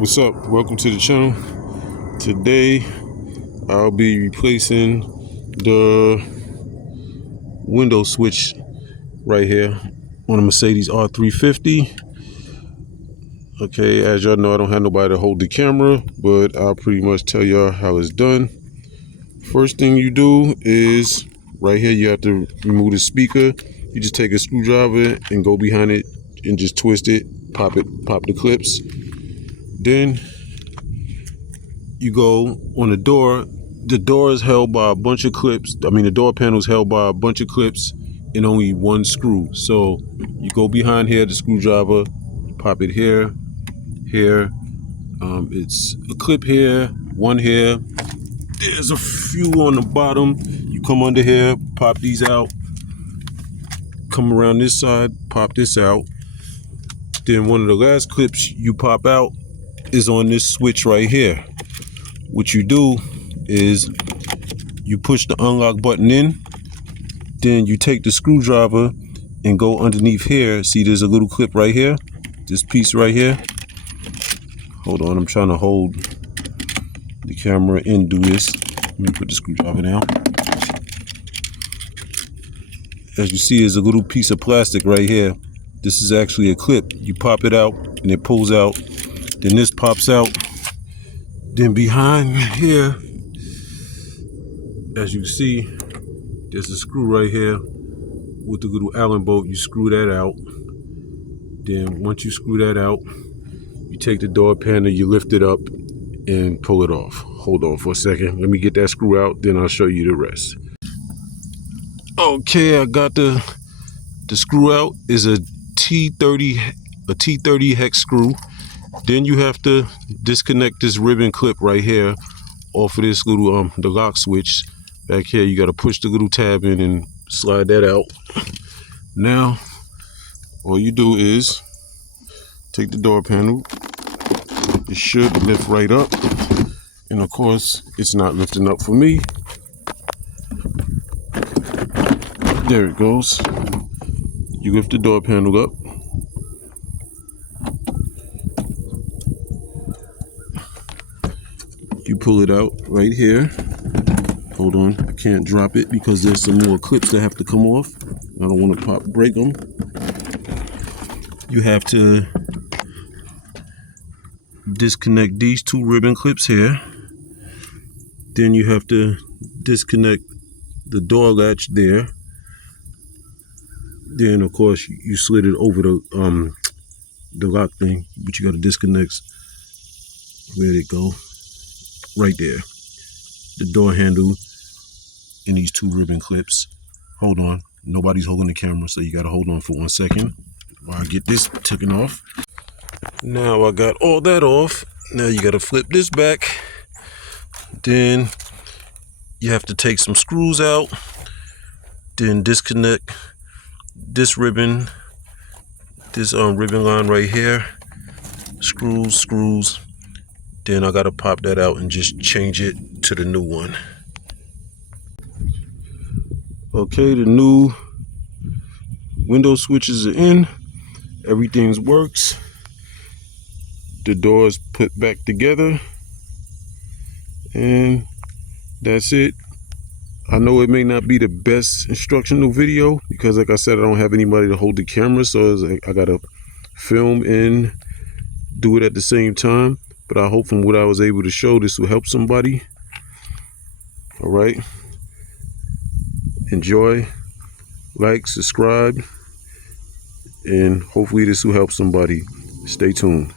What's up? Welcome to the channel. Today I'll be replacing the window switch right here on a Mercedes R350. Okay, as y'all know, I don't have nobody to hold the camera, but I'll pretty much tell y'all how it's done. First thing you do is right here, you have to remove the speaker. You just take a screwdriver and go behind it and just twist it, pop the clips. Then you go on the door. The door is held by a bunch of clips. The door panel is held by a bunch of clips and only one screw. So you go behind here, the screwdriver, pop it here, here. It's a clip here, one here. There's a few on the bottom. You come under here, pop these out. Come around this side, pop this out. Then one of the last clips you pop out is on this switch right here. What you do is you push the unlock button in, then you take the screwdriver and go underneath here. See, there's a little clip right here, this piece right here. Hold on, I'm trying to hold the camera and do this. Let me put the screwdriver down. As you see, there's a little piece of plastic right here. This is actually a clip. You pop it out and it pulls out. Then this pops out. Then behind here, as you see, there's a screw right here with the little Allen bolt. You screw that out. Then once you screw that out, you take the door panel, you lift it up and pull it off. Hold on for a second. Let me get that screw out, then I'll show you the rest. Okay, I got the screw out. Is a T30 hex screw. Then you have to disconnect this ribbon clip right here off of this little the lock switch back here. You got to push the little tab in and slide that out. Now all you do is take the door panel. It should lift right up, and of course it's not lifting up for me. There it goes. You lift the door panel up. You pull it out right here. Hold on, I can't drop it because there's some more clips that have to come off. I don't want to break them. You have to disconnect these two ribbon clips here. Then you have to disconnect the door latch there. Then of course you slid it over the lock thing, but you got to disconnect. Where'd it go? Right there, the door handle and these two ribbon clips. Hold on, nobody's holding the camera, so you got to hold on for 1 second while I get this taken off. Now I got all that off. Now you got to flip this back. Then you have to take some screws out, then disconnect this ribbon, this ribbon line right here. Screws. Then I gotta pop that out and just change it to the new one. Okay, the new window switches are in. Everything works. The doors put back together. And that's it. I know it may not be the best instructional video because, like I said, I don't have anybody to hold the camera. So I gotta film and do it at the same time. But I hope from what I was able to show, this will help somebody. All right. Enjoy, like, subscribe, and hopefully this will help somebody. Stay tuned.